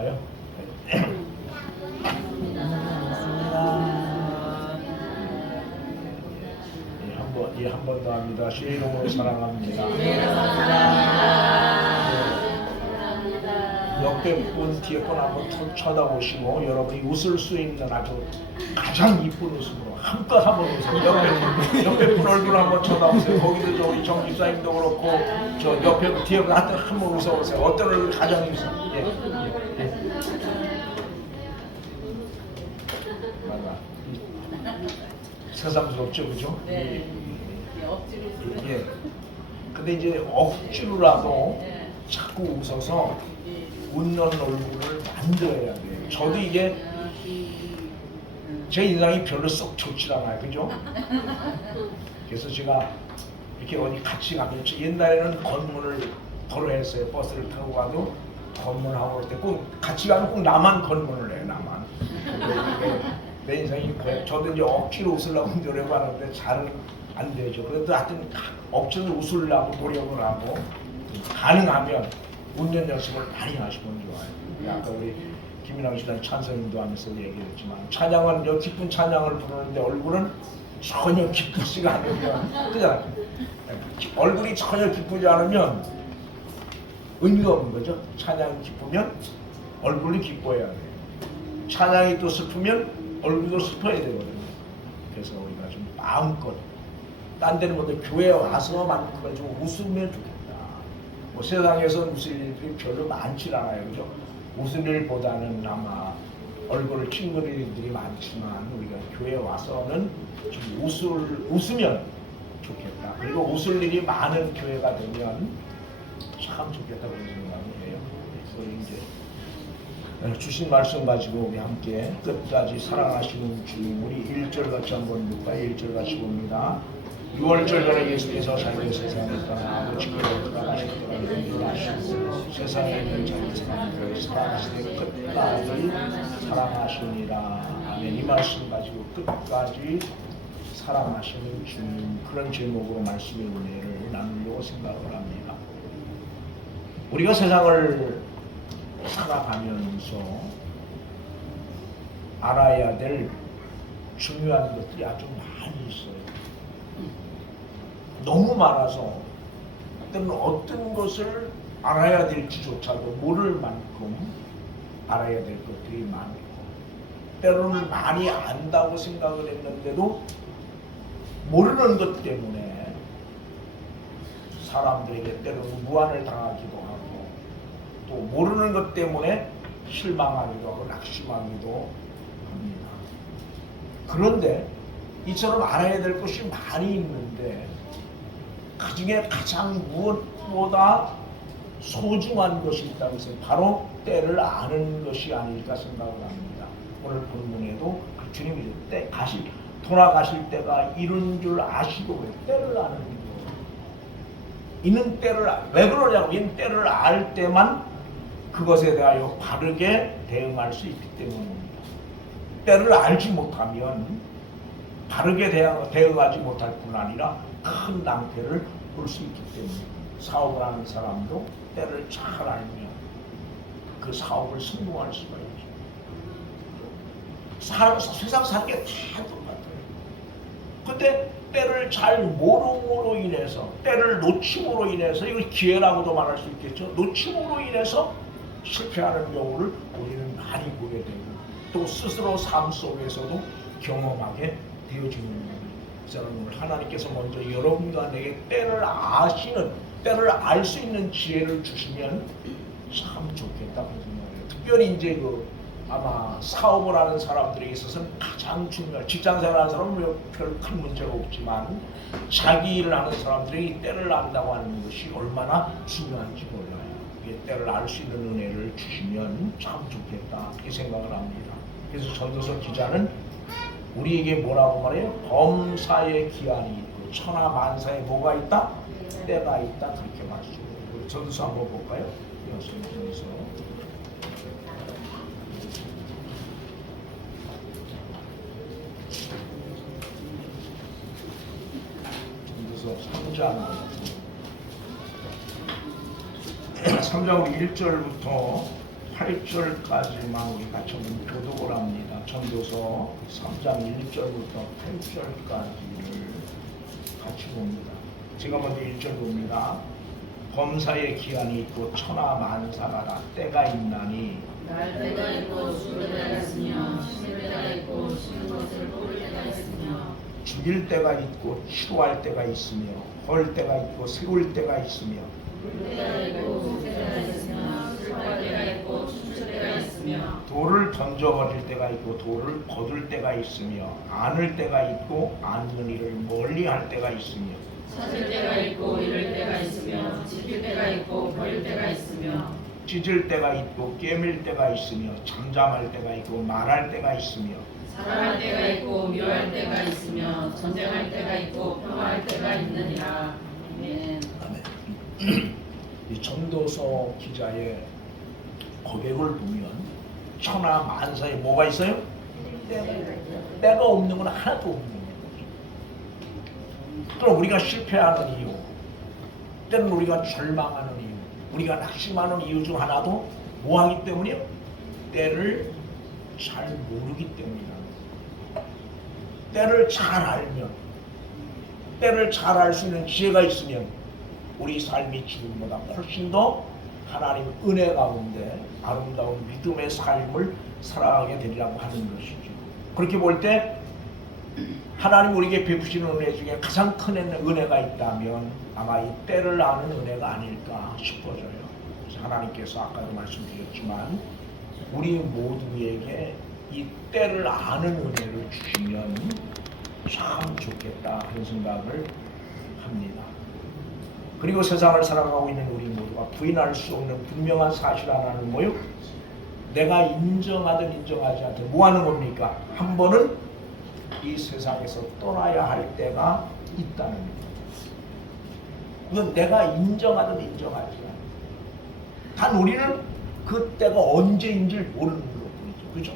할까요? 한 번 더 합니다. 주의 이름으로 사랑합니다. 옆에 분, 뒤에 분 한번 쳐다보시고 여러분이 웃을 수 있는 아주 가장 이쁜 웃음으로 한껏 한번 웃으세요. 옆에 분 얼굴 한번 쳐다보세요. 거기도 저 우리 정 집사님도 그렇고 저 옆에 뒤에 분 한번 웃어보세요. 어떤 얼굴 가장 웃어? 예. 맞아. 새삼스럽죠, 그죠? 네. 억지로 예. 근데 이제 억지로라도 자꾸 웃어서 웃는 얼굴을 만들어야 돼요. 저도 이게 제 인상이 별로 썩 좋지 않아요, 그죠? 그래서 제가 이렇게 어디 같이 가면 옛날에는 건문을 도로에서 버스를 타고 가도 건문하고 그럴 때 꼭 같이 가면 꼭 나만 건문을 해요, 나만. 근데 내 인상이 그래요. 저도 이제 억지로 웃으려고 노력하는데 잘은 안 되죠. 그래도 하여튼 억지로 웃으려고 노력을 하고 가능하면 웃는 연습을 많이 하시면 좋아요. 아까 우리 김인왕 씨랑 찬성님도 하면서 얘기했지만 찬양은 요 기쁜 찬양을 부르는데 얼굴은 전혀 기쁘지가 않으면 그냥 얼굴이 전혀 기쁘지 않으면 의미가 없는 거죠. 찬양이 기쁘면 얼굴이 기뻐야 돼요. 찬양이 또 슬프면 얼굴도 슬퍼야 되거든요. 그래서 우리가 좀 마음껏 딴 데는 뭐 교회에 와서만큼은 좀 웃으면 좋겠다. 뭐 세상에서 웃을 일들이 별로 많지 않아요, 그죠? 웃을 일보다는 아마 얼굴을 찡그릴 일들이 많지만 우리가 교회에 와서는 좀 웃으면 좋겠다. 그리고 웃을 일이 많은 교회가 되면 참 좋겠다 그런 생각이 해요. 그래서 이제 주신 말씀 가지고 우리 함께 끝까지 사랑하시는 주님, 우리 1절 같이 한번 볼까요? 1절 같이 봅니다. 6월절 전에 예수께서 자기의 세상을 떠나 아버지께로 돌아가셨더라. 인도하시고 세상에 있는 자기 사람들을 사랑하시되 끝까지 사랑하시니라. 아멘. 이 말씀 가지고 끝까지 사랑하시는 주님, 그런 제목으로 말씀의 은혜를 나누려고 생각을 합니다. 우리가 세상을 살아가면서 알아야 될 중요한 것들이 아주 많이 있어요. 너무 많아서 때로는 어떤 것을 알아야 될지조차도 모를 만큼 알아야 될 것들이 많고, 때로는 많이 안다고 생각을 했는데도 모르는 것 때문에 사람들에게 때로는 무안을 당하기도 하고, 또 모르는 것 때문에 실망하기도 하고 낙심하기도 합니다. 그런데 이처럼 알아야 될 것이 많이 있는데 그 중에 가장 무엇보다 소중한 것이 있다고 해서 바로 때를 아는 것이 아닐까 생각을 합니다. 오늘 본문에도 주님이 돌아가실 때가 이른 줄 아시고 왜 때를 아는 거예요. 이는 때를 왜 그러냐고, 이는 때를 알 때만 그것에 대하여 바르게 대응할 수 있기 때문입니다. 때를 알지 못하면 바르게 대응하지 못할 뿐 아니라 큰 낭패를 볼 수 있기 때문에 사업을 하는 사람도 때를 잘 알면 그 사업을 성공할 수가 있죠. 세상 사는 게 다 똑같아요. 근데 때를 잘 모름으로 인해서, 때를 놓침으로 인해서, 이걸 기회라고도 말할 수 있겠죠. 놓침으로 인해서 실패하는 경우를 우리는 많이 보게 되고 또 스스로 삶 속에서도 경험하게 되어지는 겁니다. 저는 오늘 하나님께서 먼저 여러분과 내게 때를 때를 알 수 있는 지혜를 주시면 참 좋겠다 그런 생각이에요. 특별히 이제 아마 사업을 하는 사람들에게 있어서는 가장 중요한, 직장생활하는 사람은 별 큰 문제가 없지만 자기 일을 하는 사람들에게 때를 안다고 하는 것이 얼마나 중요한지 몰라요. 때를 알 수 있는 은혜를 주시면 참 좋겠다 이렇게 생각을 합니다. 그래서 전도서 기자는 우리에게 뭐라고 말해요? 범사의 기한이 있고 천하만사에 뭐가 있다? 때가 있다 그렇게 말씀해요. 전도서 한번 볼까요? 전도서 전도서 3장 우리 1절부터 8절까지만 우리 같이 한번 교독을 합니다. 전도서 3장 1절부터 8절까지를 같이 봅니다. 제가 먼저 1절 봅니다. 범사의 기한이 있고 천하 만사가 다 때가 있나니 날 때가 있고 죽을 때가 있으며 심을 때가 있고 심은 것을 뽑을 때가 있으며 죽일 때가 있고 치료할 때가 있으며 벌 때가 있고 세울 때가 있으며 물 때가 있고 줄 때가 있으며 슬퍼할 때가 있고 춤출 때가 있으며 돌을 던져버릴 때가 있고 돌을 거둘 때가 있으며 안을 때가 있고 안는 이를 멀리할 때가 있으며 찾을 때가 있고 잃을 때가 있으며 지킬 때가 있고 버릴 때가 있으며 찢을 때가 있고 깨밀 때가 있으며 잠잠할 때가 있고 말할 때가 있으며 사랑할 때가 있고 미워할 때가 있으며 전쟁할 때가 있고 평화할 때가 있느니라. 아멘. 이 전도서 기자의 고백을 보면 천하 만사에 뭐가 있어요? 때가 없는 건 하나도 없는 거예요. 그럼 우리가 실패하는 이유, 때는 우리가 절망하는 이유, 우리가 낙심하는 이유 중 하나도 뭐 하기 때문이요? 때를 잘 모르기 때문이다. 때를 잘 알면, 때를 잘 알 수 있는 지혜가 있으면 우리 삶이 지금보다 훨씬 더 하나님 은혜 가운데 아름다운 믿음의 삶을 살아가게 되리라고 하는 것이죠. 그렇게 볼 때 하나님 우리에게 베푸시는 은혜 중에 가장 큰 은혜가 있다면 아마 이 때를 아는 은혜가 아닐까 싶어져요. 그래서 하나님께서 아까도 말씀드렸지만 우리 모두에게 이 때를 아는 은혜를 주시면 참 좋겠다 그런 생각을 합니다. 그리고 세상을 살아가고 있는 우리 모두가 부인할 수 없는 분명한 사실 하나는 뭐요? 내가 인정하든 인정하지 않든 뭐 하는 겁니까? 한 번은 이 세상에서 떠나야 할 때가 있다는 겁니다. 이건 내가 인정하든 인정하지 않든 단 우리는 그 때가 언제인지 모르는 것뿐이죠. 그죠?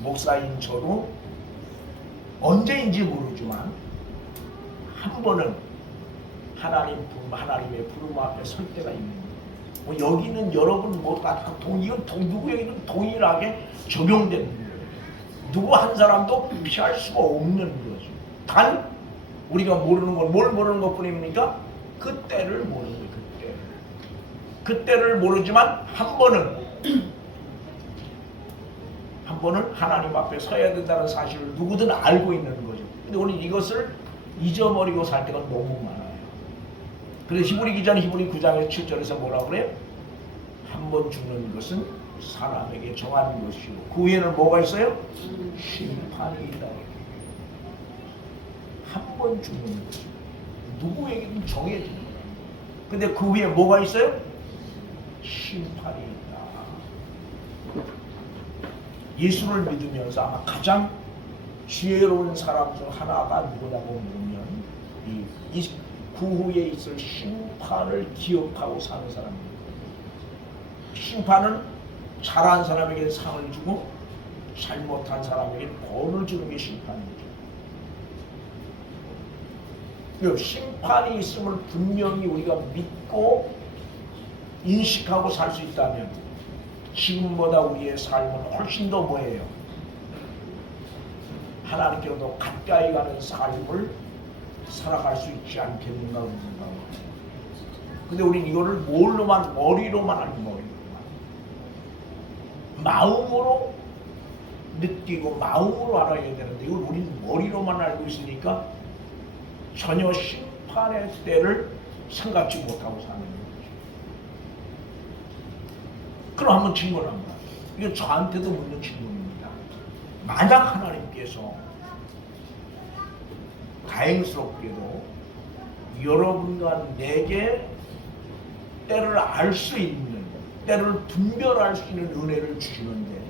목사인 저도 언제인지 모르지만 한 번은 하나님의 부름 앞에 설 때가 있는 거예요. 뭐 여기는 여러분 모두가 다 누구에게든 동일하게 적용되는 거예요. 누구 한 사람도 피할 수가 없는 거죠. 단 우리가 모르는 건 뭘 모르는 것뿐입니까? 그 때를 모르는 거예요. 그 때를 모르지만 한 번은 하나님 앞에 서야 된다는 사실을 누구든 알고 있는 거죠. 근데 우리 이것을 잊어버리고 살 때가 너무 많아요. 그래서 히브리 기자는 히브리 9장의 7절에서 뭐라고 그래요? 한 번 죽는 것은 사람에게 정한 것이고 그 후에는 뭐가 있어요? 심판이 있다. 한 번 죽는 것이 누구에게든 정해지는 거예요. 근데 그 후에 뭐가 있어요? 심판이 있다. 예수를 믿으면서 아마 가장 지혜로운 사람 중 하나가 누구냐고 물으면 그 후에 있을 심판을 기억하고 사는 사람입니다. 심판은 잘한 사람에게 상을 주고 잘못한 사람에게 벌을 주는 게 심판이죠. 심판이 있음을 분명히 우리가 믿고 인식하고 살 수 있다면 지금보다 우리의 삶은 훨씬 더 뭐예요? 하나님께로도 가까이 가는 삶을 살아갈 수 있지 않겠는가 그런 생각을 해요. 근데 우리는 이거를 머리로만 알고 마음으로 느끼고 마음으로 알아야 되는데 이걸 우리는 머리로만 알고 있으니까 전혀 심판의 때를 생각지 못하고 사는 거죠. 그럼 한번 질문합니다. 이거 저한테도 묻는 질문입니다. 만약 하나님께서 다행스럽게도 여러분과 내게 때를 알 수 있는, 때를 분별할 수 있는 은혜를 주시는데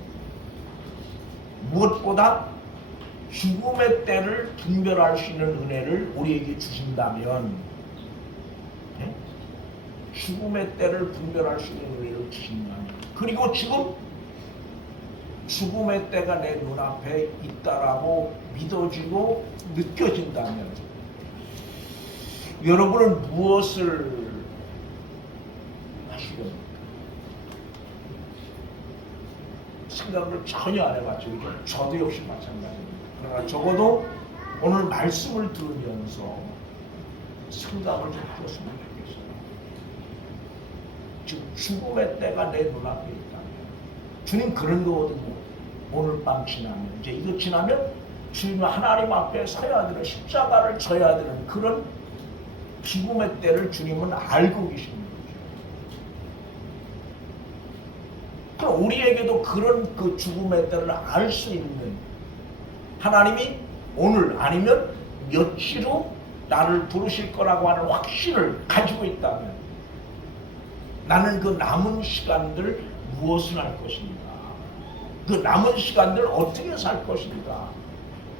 무엇보다 죽음의 때를 분별할 수 있는 은혜를 우리에게 주신다면 죽음의 때를 분별할 수 있는 은혜를 주신다면 그리고 지금 죽음의 때가 내 눈앞에 있다라고 믿어지고 느껴진다면 여러분은 무엇을 하시렵니까? 생각을 전혀 안 해봤죠. 그죠? 저도 역시 마찬가지입니다. 그러나 적어도 오늘 말씀을 들으면서 생각을 좀 해봤으면 좋겠어요. 지금 죽음의 때가 내 눈앞에 있다면 주님 그런 거거든요. 오늘 밤 지나면 이제 이거 지나면 주님 하나님 앞에 서야 되는 십자가를 져야 되는 그런 죽음의 때를 주님은 알고 계시는 거죠. 그럼 우리에게도 그런 그 죽음의 때를 알 수 있는 하나님이 오늘 아니면 며칠 후 나를 부르실 거라고 하는 확신을 가지고 있다면 나는 그 남은 시간들 무엇을 할 것인가? 그 남은 시간들 어떻게 살 것인가?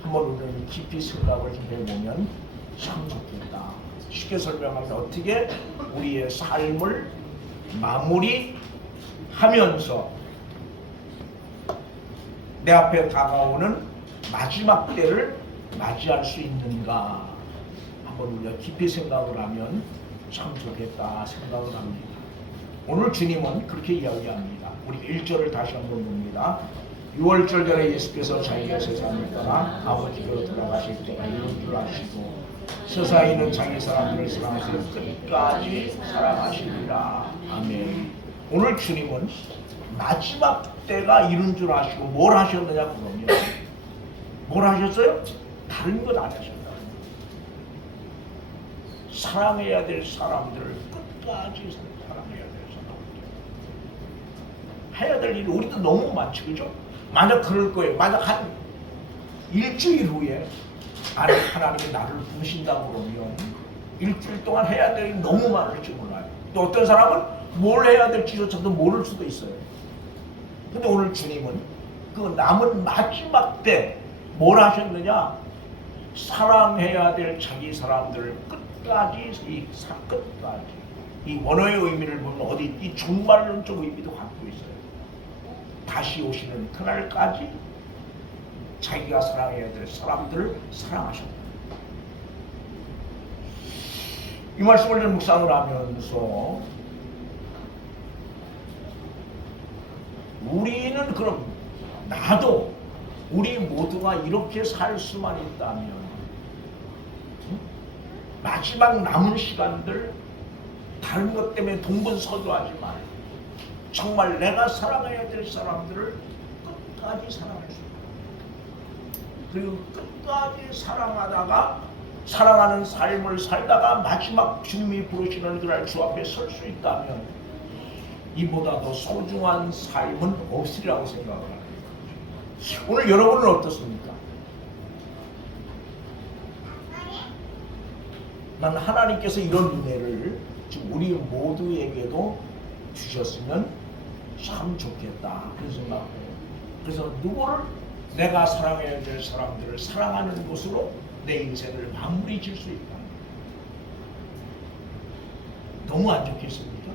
한번 우리는 깊이 생각을 좀 해보면 참 좋겠다. 쉽게 설명하면 어떻게 우리의 삶을 마무리하면서 내 앞에 다가오는 마지막 때를 맞이할 수 있는가? 한번 우리가 깊이 생각을 하면 참 좋겠다 생각을 합니다. 오늘 주님은 그렇게 이야기합니다. 우리 1절을 다시 한번 봅니다. 6월절 전에 예수께서 자기가 세상을 떠나 아버지께로 돌아가실 때가 이런 줄 아시고 세상에는 자기 사람들을 사랑하시고 끝까지 사랑하시리라. 아멘. 오늘 주님은 마지막 때가 이른 줄 아시고 뭘 하셨느냐 그러면 뭘 하셨어요? 다른 것 안 하셨다. 사랑해야 될 사람들을 끝까지 사랑해야 될 사람들. 해야 될 일이 우리도 너무 많지, 그죠? 만약 그럴 거예요. 만약 한 일주일 후에 하나님이 나를 부르신다고 그러면 일주일 동안 해야 될 일이 너무 많을지 몰라요. 또 어떤 사람은 뭘 해야 될지조차도 모를 수도 있어요. 근데 오늘 주님은 그 남은 마지막 때 뭘 하셨느냐? 사랑해야 될 자기 사람들을 끝까지 끝까지 이 원어의 의미를 보면 어디 이 종말론적 의미도 갖고 있어요. 다시 오시는 그날까지 자기가 사랑해야 될 사람들을 사랑하셨다. 이 말씀을 묵상을 하면서 우리는 그럼 나도 우리 모두가 이렇게 살 수만 있다면 마지막 남은 시간들 다른 것 때문에 동분서주하지 말고 정말 내가 사랑해야 될 사람들을 끝까지 사랑할 수 있다. 그리고 끝까지 사랑하다가 사랑하는 삶을 살다가 마지막 주님이 부르시는 그날 주 앞에 설 수 있다면 이보다 더 소중한 삶은 없으리라고 생각을 합니다. 오늘 여러분은 어떻습니까? 난 하나님께서 이런 은혜를 지금 우리 모두에게도 주셨으면 참 좋겠다 그런 생각을 해요. 그래서 누구를 내가 사랑해야 될 사람들을 사랑하는 것으로 내 인생을 마무리 질 수 있다. 너무 안 좋겠습니까?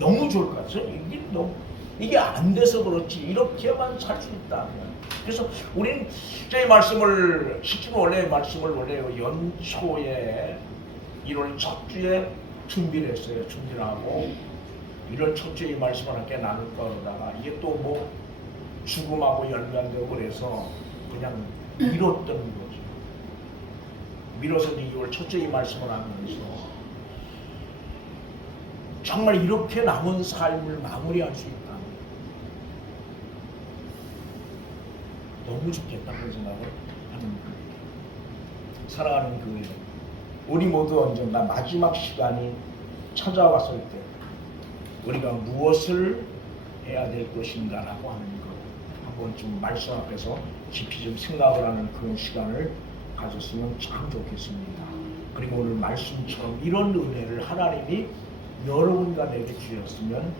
너무 좋을 것 같아요. 이게 안 돼서 그렇지 이렇게만 살 수 있다면. 그래서 우리는 제 말씀을 실제로 원래 말씀을 원래 연초에 1월 첫 주에 준비를 했어요. 준비를 하고 1월 첫 주에 이 말씀을 함께 나눌까 그러다가 이게 또 뭐 죽음하고 연관되고 그래서 그냥 미뤘던 거죠. 미뤄서 2월 첫 주에 이 말씀을 하면서 정말 이렇게 남은 삶을 마무리할 수 있다. 너무 좋겠다 그런 생각을 하는 거예요. 사랑하는 교회, 우리 모두 언젠가 마지막 시간이 찾아왔을 때 우리가 무엇을 해야 될 것인가라고 하는 것 한번 좀 말씀 앞에서 깊이 좀 생각을 하는 그런 시간을 가졌으면 참 좋겠습니다. 그리고 오늘 말씀처럼 이런 은혜를 하나님이 여러분과 내게 주셨으면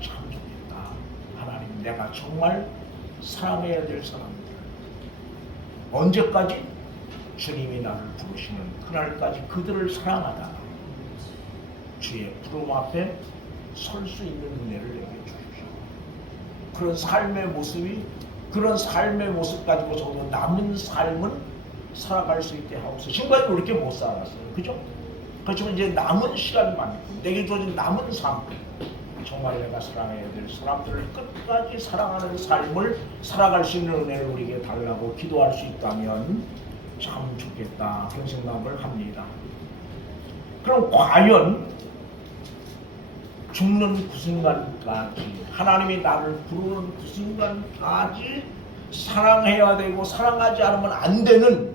참 좋겠다. 하나님, 내가 정말 사랑해야 될 사람들 언제까지? 주님이 나를 부르시는 그날까지 그들을 사랑하다가 주의 부름 앞에 설 수 있는 은혜를 내게 주십시오. 그런 삶의 모습이 그런 삶의 모습 가지고 저도 남은 삶은 살아갈 수 있게 하옵소서. 지금까지 그렇게 못 살았어요. 그죠? 그렇지만 이제 남은 시간만큼 내게 주어진 남은 삶 정말 내가 사랑해야 될 사람들을 끝까지 사랑하는 삶을 살아갈 수 있는 은혜를 우리에게 달라고 기도할 수 있다면 참 좋겠다 그런 생각을 합니다. 그럼 과연 죽는 그 순간까지 하나님이 나를 부르는 그 순간까지 사랑해야 되고 사랑하지 않으면 안 되는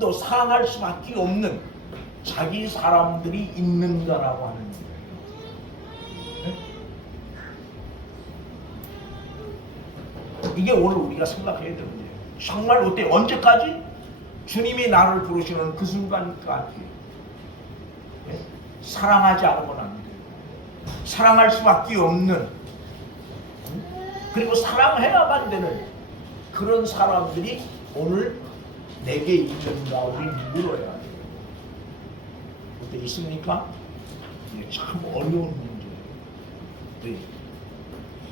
또 사랑할 수밖에 없는 자기 사람들이 있는가라고 하는 거예요. 네? 이게 오늘 우리가 생각해야 되는 거예요. 정말 어때? 언제까지? 주님이 나를 부르시는 그 순간까지 네? 사랑하지 않으면 안 돼요. 사랑할 수밖에 없는 그리고 사랑해야만 되는 그런 사람들이 오늘 내게 있는가 우리 물어야 돼요. 어때 있습니까? 이게 참 어려운 문제예요. 네.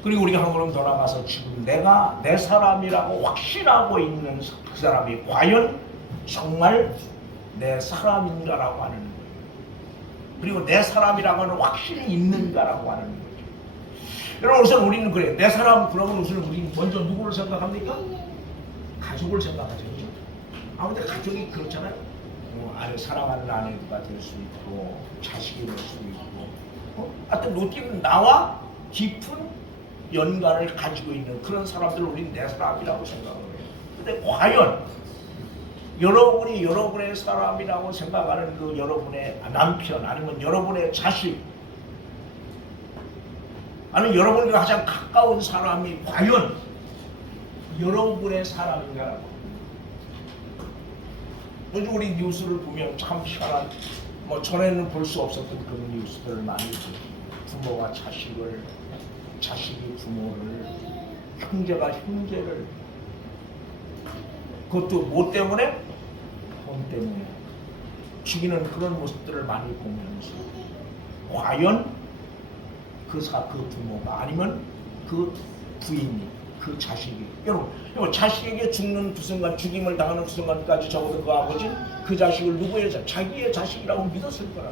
그리고 우리가 한 걸음 돌아가서 지금 내가 내 사람이라고 확신하고 있는 그 사람이 과연 정말 내 사람인가라고 하는 거예요. 그리고 내 사람이라고 하는 확신이 있는가라고 하는 거죠. 여러분 우선 우리는 그래요. 내 사람 그러면 우선 우리 먼저 누구를 생각합니까? 가족을 생각하죠. 그렇죠? 아무튼 가족이 그렇잖아요. 아내 사랑하는 아내가 될 수 있고 자식이 될 수 있고 하여튼 어떻게든 나와 깊은 연관을 가지고 있는 그런 사람들을 우리는 내 사람이라고 생각을 해요. 근데 과연 여러분이 여러분의 사람이라고 생각하는 그 여러분의 남편 아니면 여러분의 자식 아니면 여러분과 가장 가까운 사람이 과연 여러분의 사람인가라고. 요즘 우리 뉴스를 보면 참 희한한 전에는 볼 수 없었던 그런 뉴스들을 많이 보죠. 부모가 자식을 자식이 부모를 형제가 형제를 그것도 뭐 때문에? 돈 때문에 죽이는 그런 모습들을 많이 보면서 과연 그 부모가 아니면 그 부인이 그 자식이 여러분 자식에게 죽는 그 순간 죽임을 당하는 그 순간까지 적어도 그 아버지 그 자식을 누구의 자기의 자식이라고 믿었을 거라.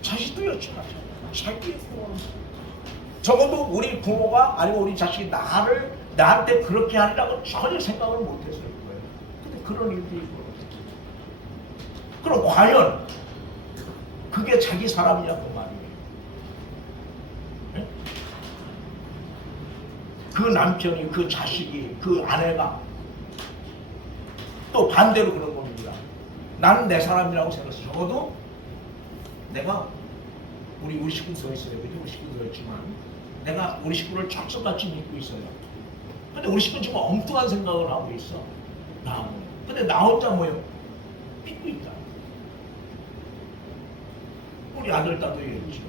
자식도 여지 마찬가지. 자기의 부모 적어도 우리 부모가 아니면 우리 자식이 나한테 그렇게 하리라고 전혀 생각을 못했을 거예요. 근데 그런 일들이 있거든요. 그럼 과연 그게 자기 사람이냐고 말이에요. 네? 그 남편이 그 자식이 그 아내가 또 반대로 그런 겁니다. 나는 내 사람이라고 생각해서 적어도 내가 우리 식구 서 있어요. 우리 식구 서 있지만 내가 우리 식구를 척척같이 믿고 있어요. 근데 우리 식구는 지금 엉뚱한 생각을 하고 있어. 나하고. 근데 나 혼자 뭐예요? 믿고 있다. 우리 아들, 딸도 이랬지.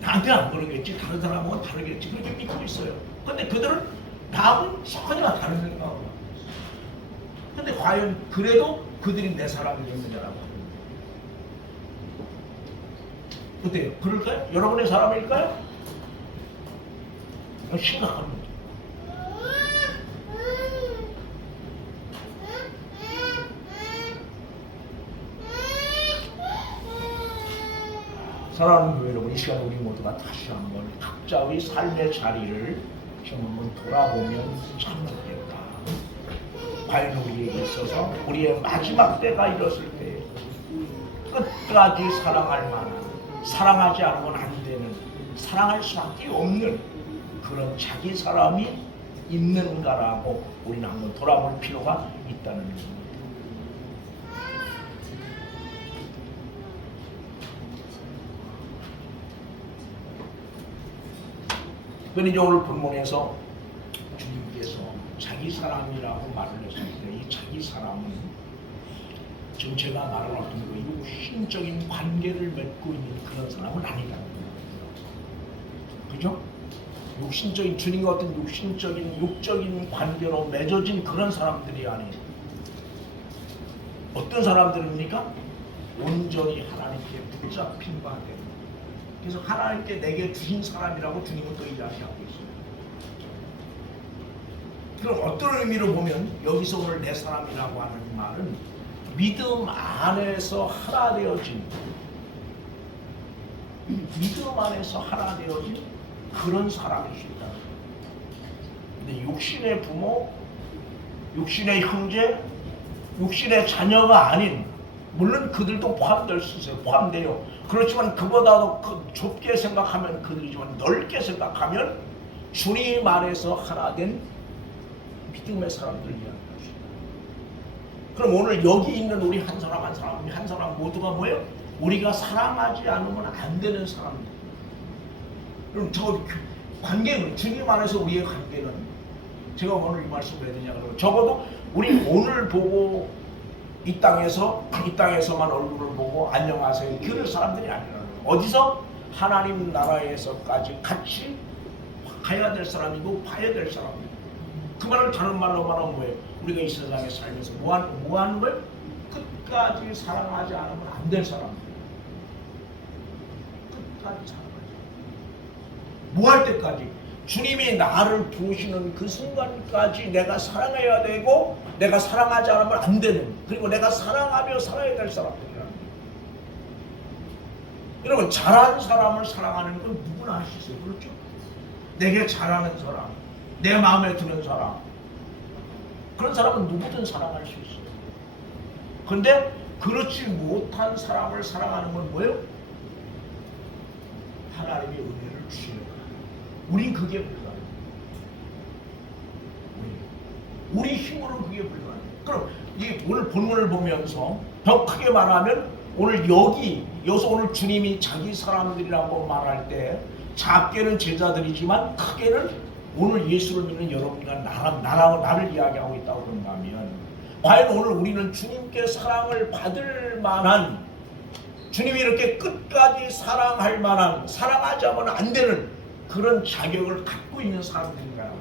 나한테 안 그러겠지. 다른 사람은 다르겠지. 그렇게 믿고 있어요. 근데 그들은 나하고 전혀 다른 생각을 하고 있어. 근데 과연 그래도 그들이 내 사람이 됐느냐라고. 어때요? 그럴까요? 여러분의 사람일까요? 심각한 문제. 사랑하는 교회 여러분, 이 시간 우리 모두가 다시 한번 각자의 삶의 자리를 좀 한번 돌아보면 참 좋겠다. 과연 우리에게 있어서 우리의 마지막 때가 이뤘을 때 끝까지 사랑할 만한 사랑하지 않으면 안 되는 사랑할 수밖에 없는 그런 자기 사람이 있는가라고 우리는 한번 돌아볼 필요가 있다는 겁니다. 그런데 이제 오늘 본문에서 주님께서 자기 사람이라고 말을 했을 때 이 자기 사람은 지금 제가 말한 어떤 그 육신적인 관계를 맺고 있는 그런 사람은 아니라는 거예요. 그죠? 육신적인 주님과 어떤 육적인 관계로 맺어진 그런 사람들이 아니에요. 어떤 사람들입니까? 온전히 하나님께 붙잡힌 바 되는. 그래서 하나님께 내게 주신 사람이라고 주님은 또 이야기하고 있어요. 그럼 어떤 의미로 보면 여기서 오늘 내 사람이라고 하는 말은 믿음 안에서 하나 되어진, 믿음 안에서 하나 되어진 그런 사람일 수 있다. 근데 육신의 부모, 육신의 형제, 육신의 자녀가 아닌, 물론 그들도 포함될 수 있어요. 포함돼요. 그렇지만 그보다도 좁게 생각하면 그들이지만 넓게 생각하면 주님 안에서 하나 된 믿음의 사람들 이야기할 수 있다. 그럼 오늘 여기 있는 우리 한 사람 한 사람 모두가 뭐예요? 우리가 사랑하지 않으면 안 되는 사람들. 그럼 저 관계는, 주님 안에서 우리의 관계는, 제가 오늘 이 말씀을 해야 되냐 그러면 적어도 우리 오늘 보고 이 땅에서만 얼굴을 보고 안녕하세요 그럴 사람들이 아니라 어디서 하나님 나라에서까지 같이 가야 될 사람이고 봐야 될 사람이고, 그 말을 다른 말로 말하면 뭐예요? 우리가 이 세상에 살면서 뭐 하는 거예요? 끝까지 사랑하지 않으면 안 될 사람들. 끝까지 사랑하지. 뭐 할 때까지? 주님이 나를 부르시는 그 순간까지 내가 사랑해야 되고, 내가 사랑하지 않으면 안 되는, 그리고 내가 사랑하며 살아야 될 사람들이라는 거예요. 여러분, 잘하는 사람을 사랑하는 건 누구나 할 수 있어요. 그렇죠? 내게 잘하는 사람, 내 마음에 드는 사람, 그런 사람은 누구든 사랑할 수 있어요. 근데 그렇지 못한 사람을 사랑하는 건 뭐예요? 하나님의 은혜를 주시는 거예요. 우린 그게 불가능해요. 우리 힘으로는 그게 불가능해요. 그럼 이 오늘 본문을 보면서 더 크게 말하면 오늘 여기서 오늘 주님이 자기 사람들이라고 말할 때 작게는 제자들이지만 크게는 오늘 예수를 믿는 여러분과 나를 이야기하고 있다고 그런다면, 과연 오늘 우리는 주님께 사랑을 받을 만한, 주님이 이렇게 끝까지 사랑할 만한, 사랑하자면 안 되는 그런 자격을 갖고 있는 사람들인가요?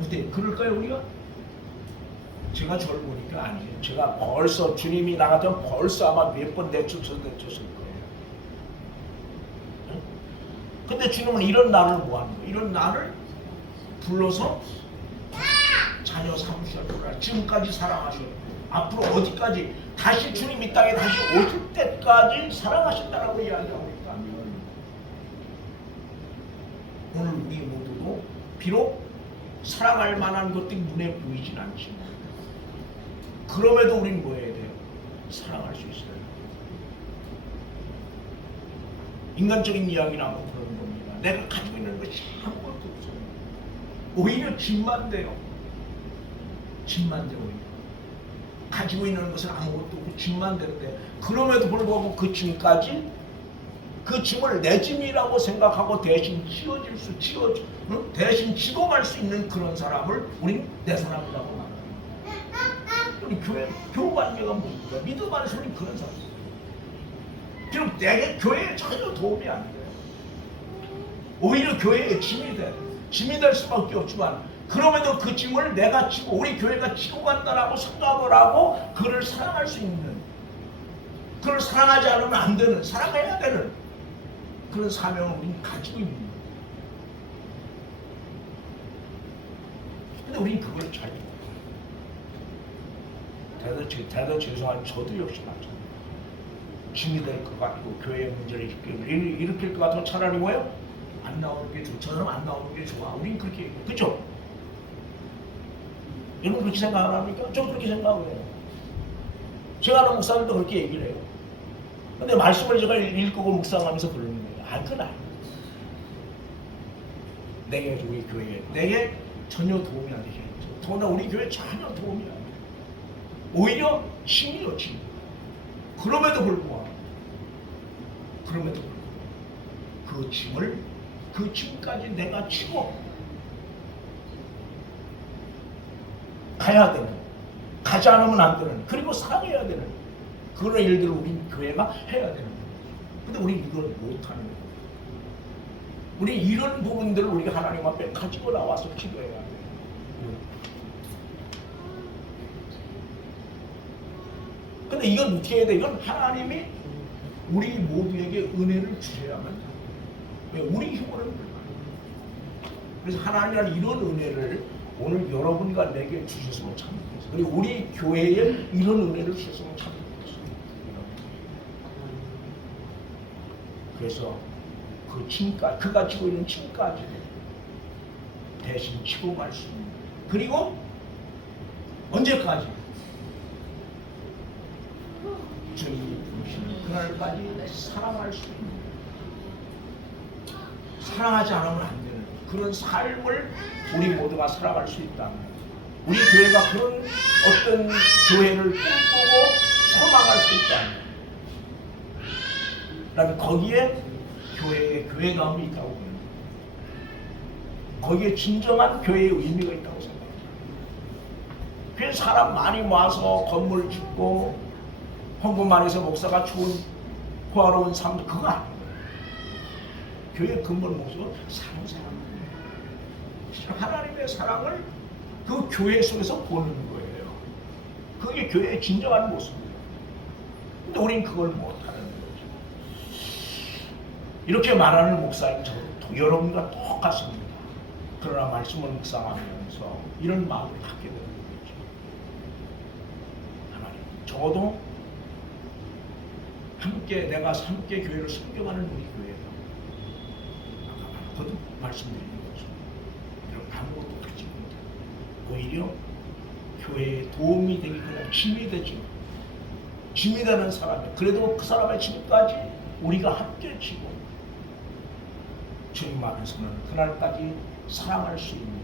근데 그럴까요 우리가? 제가 젊으니까 아니에요. 제가 벌써 주님이 나 같으면 벌써 아마 몇 번 내쫓을 거예요. 근데 주님은 이런 나를 뭐 하는 거예요? 이런 나를 불러서 자녀 삼으셨구나. 지금까지 사랑하셨고 앞으로 어디까지, 다시 주님 이 땅에 다시 오실 때까지 사랑하신다라고 이야기하고 있다면, 오늘 우리 모두도 비록 사랑할 만한 것들이 눈에 보이진 않지만 그럼에도 우리는 뭐 해야 돼요? 사랑할 수 있어요. 인간적인 이야기라고 그러는 겁니다. 내가 가지고 있는 것이 아무것도 없어요. 오히려 짐만 돼요. 짐만 돼요. 가지고 있는 것은 아무것도 없고 짐만 되는데, 그럼에도 불구하고 그 짐까지, 그 짐을 내 짐이라고 생각하고 대신 대신 지고 갈 수 있는 그런 사람을 우린 내 사람이라고 말합니다. 우리 교우 관계가 뭡니까? 믿음 안에서 우린 그런 사람이에요. 지금 내게 교회에 전혀 도움이 안 돼요. 오히려 교회에 짐이 될 수밖에 없지만, 그럼에도 그 짐을 내가 지고 우리 교회가 지고 간다라고 생각을 하고 그를 사랑할 수 있는, 그를 사랑하지 않으면 안 되는, 사랑해야 되는 그런 사명을 우리는 가지고 있는 거예요. 근데 우리는 그걸 잘 대단히 죄송한 저도 역시 마찬가지예요. 짐이 될 것 같고 교회의 문제를 일으킬 것 같으면 차라리 뭐예요? 안 나오는 게 좋아. 저는 안 나오는 게 좋아. 우린 그렇게 얘기해요. 그렇죠? 여러분 그렇게 생각 안 합니까? 좀 그렇게 생각을 해요. 제가 아는 목사님도 그렇게 얘기를 해요. 근데 말씀을 제가 읽고 묵상하면서 그러는 거예요. 아, 그건 아니에요. 내게 우리 교회에 내게 전혀 도움이 안 되죠. 더구나 우리 교회에 전혀 도움이 안 돼요. 오히려 힘이요, 힘. 그럼에도 불구하고 그 짐을, 그 짐까지 내가 치고 가야 되는, 가지 않으면 안 되는, 그리고 사랑해야 되는 그런 일들을 우리 교회가 해야 되는 거예요. 근데 우리 이걸 못하는 거예요. 우리 이런 부분들을 우리가 하나님 앞에 가지고 나와서 기도해야 돼요. 근데 이건 어떻게 해야 돼? 이건 하나님이 우리 모두에게 은혜를 주셔야만 돼요. 우리 힘으로는 불가능해요. 그래서 하나님이라는 이런 은혜를 오늘 여러분과 내게 주셨으면 참 좋겠어요. 그리고 우리 교회에 이런 은혜를 주셨으면 참 좋겠어요. 그래서 그 짐까지, 그가 지고 있는 짐까지 대신 지고 갈 수 있는, 그리고 언제까지? 주님이 부르시는 그날까지 사랑할 수 있는, 사랑하지 않으면 안 되는 그런 삶을 우리 모두가 살아갈 수 있다면, 우리 교회가 그런 어떤 교회를 꿈꾸고 소망할 수 있다면, 나는 거기에 교회의 교회감이 있다고 봅니다. 거기에 진정한 교회의 의미가 있다고 생각합니다. 그래서 사람 많이 모아서 건물 짓고 헌금만 해서 목사가 좋은 호화로운 삶, 그거 아니에요. 교회 근본 목적은 사랑. 하나님의 사랑을 그 교회 속에서 보는 거예요. 그게 교회의 진정한 모습이에요. 근데 우린 그걸 못하는 거죠. 이렇게 말하는 목사님 저도 여러분과 똑같습니다. 그러나 말씀을 묵상하면서 이런 마음을 갖게 되는 거죠. 하나님, 적어도 함께, 내가 함께 교회를 섬겨가는 우리 교회가 아까 거듭 말씀드린 것처럼 이런 아무것도 가지고 오히려 교회에 도움이 되기 그냥 짐이 되지, 짐이 되는 사람이, 그래도 그 사람의 짐까지 우리가 함께 지고 주님 앞에서는 그날까지 사랑할 수 있는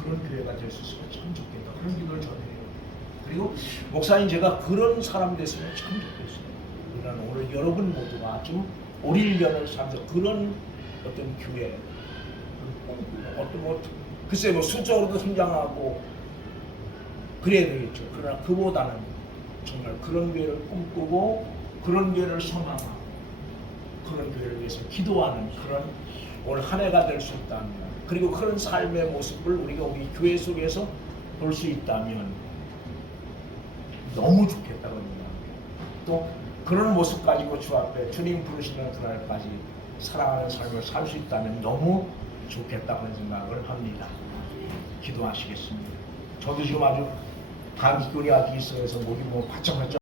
그런 교회가 될 수 있으면 참 좋겠다, 그런 기도를 전해요. 그리고 목사님, 제가 그런 사람 됐으면 참 좋겠어요. 그러나 오늘 여러분 모두가 좀 오릴년을 살면서 그런 어떤 교회, 어떤 글쎄 수적으로도 성장하고 그래야 되겠죠. 그러나 그보다는 정말 그런 교회를 꿈꾸고 그런 교회를 소망하고 그런 교회를 위해서 기도하는 그런 올 한 해가 될 수 있다면, 그리고 그런 삶의 모습을 우리가 우리 교회 속에서 볼 수 있다면 너무 좋겠다거든요. 또 그런 모습 가지고 주 앞에 주님 부르시는 그날까지 사랑하는 삶을 살 수 있다면 너무 좋겠다는 생각을 합니다. 기도하시겠습니다. 저도 지금 아주 감기꾼이 아주 있어서 목이 바짝바짝